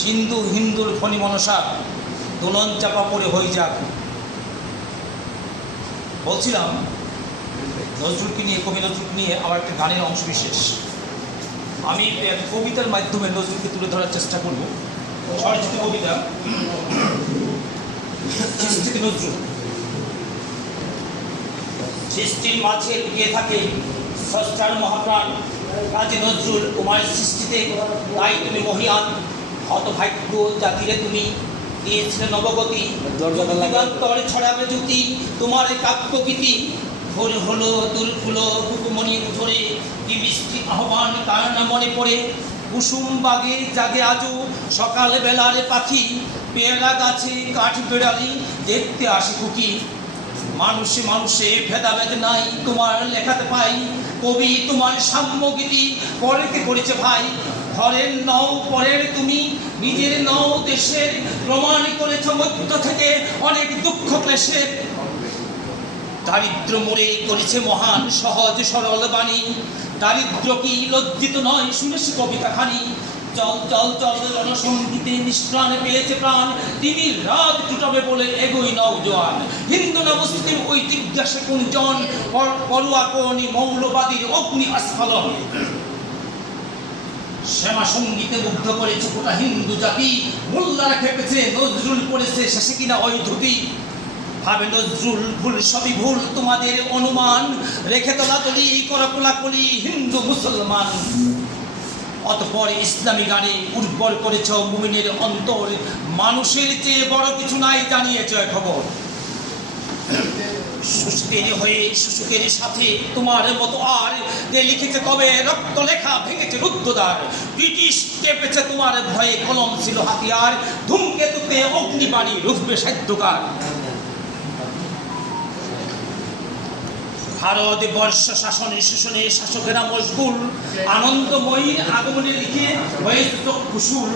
সিন্ধু হিন্দুর ফণি মনসা দোলন চাপা পড়ে হয়ে যাক। বলছিলাম নজরুলকে নিয়ে, কবি নজরুলকে নিয়ে আমার একটা গানের অংশ বিশেষ। আমি কবিতার মাধ্যমে নজরুলকে তুলে ধরার চেষ্টা করব। স্বরচিত কবিতা সৃষ্টিতে নজরুল। সৃষ্টির মাঝে লুকিয়ে থাকে স্রষ্টার মহাপ্রাণ কাজী নজরুল। তোমার সৃষ্টিতে তাই তুমি মহিয়ান। হতভাগ্য জাতিরে তুমি দিয়েছিলে নবগতি, যুগান্তর ছড়াবে জ্যোতি তোমার কাব্যগীতি। ভোর হলো দুল ফুলো কুকুমণি ধরে, কি বৃষ্টি আহ্বান কার না মনে পড়ে। কুসুম বাগে জাগে আজও সকাল বেলার পাখি, পেয়ারা গাছে কাঠ বেড়ালি দেখতে আসে খুকি। মানুষে মানুষে ভেদাভেদ নাই তোমার লেখাতে পাই, কবি তোমার সাম্যগীতি পরেতে করেছে ভাই। ঘরের নও পরের তুমি, নিজের নও দেশের, প্রমাণ করেছ মধ্য থেকে অনেক দুঃখ ক্লেশের। দারিদ্র মোড়ে করেছে মহান সহজ সরল বাণী, দারিদ্র কি লজ্জিত নয় শুনেছি কবিতা খানি। চল চল চল জনসঙ্গীতে নিষ্প্রাণ পেয়েছে প্রাণ, তিনি রাত টুটাবে বলে এগোই নওজোয়ান। হিন্দু নবস্থিতির ওই জিজ্ঞাসা কুঞ্জন, পড়ুয়া কোনি মৌলবাদীর অগ্নি আস্ফালন। শ্যামা সঙ্গীতে মুগ্ধ করেছে গোটা হিন্দু জাতি, মোল্লারা খেপেছে নজরুল পড়েছে শেষে কিনা ওই ধুতি। ভাবে নজরুল ভুল সবই ভুল তোমাদের অনুমান, রেখে তোলাতলি করা কোলাকুলি হিন্দু মুসলমান। অতঃপর ইসলামী গানে উর্বর করেছ মুমিনের অন্তর, মানুষের চেয়ে বড় কিছু নাই জানিয়েছ খবর। শুষ্কের হয়ে শুশুকের সাথে তোমার মতো আর লিখেছে তবে রক্ত লেখা ভেঙেছে রুদ্ধদ্বার। ব্রিটিশ কেঁপেছে তোমার ভয়ে কলম ছিল হাতিয়ার, ধূমকেতুতে অগ্নিবাণী রুখবে সাহিত্যকার। ভারতবর্ষ শাসনে শোষণে শাসকেরা মশগুল, আনন্দময়ীর আগমনে লিখে হয়েছে চক্ষুশুল।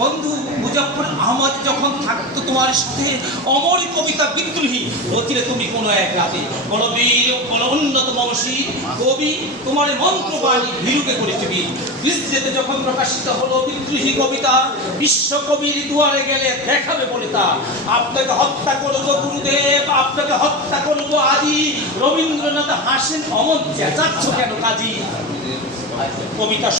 বন্ধু মুজফ্ফর আহমদ যখন থাকতো তোমার সাথে, অমর কবিতা বিদ্রোহী অচিরে তুমি কোনো এক রাতে। বড় বীর বড় উন্নত বংশী কবি তোমার মন্ত্রবাণী ভীরুকে করেছে বীর। বিশ্বজিতে যখন প্রকাশিত হলো বিদ্রোহী কবিতা, বিশ্বকবির দুয়ারে গেলে দেখাবে বলে তা। আপনাকে হত্যা করবো গুরুদেব, আপনাকে হত্যা করবো আজি। রবীন্দ্রনাথ হাসেন, অমর চেঁচাচ্ছ কেন কাজী? কবিতা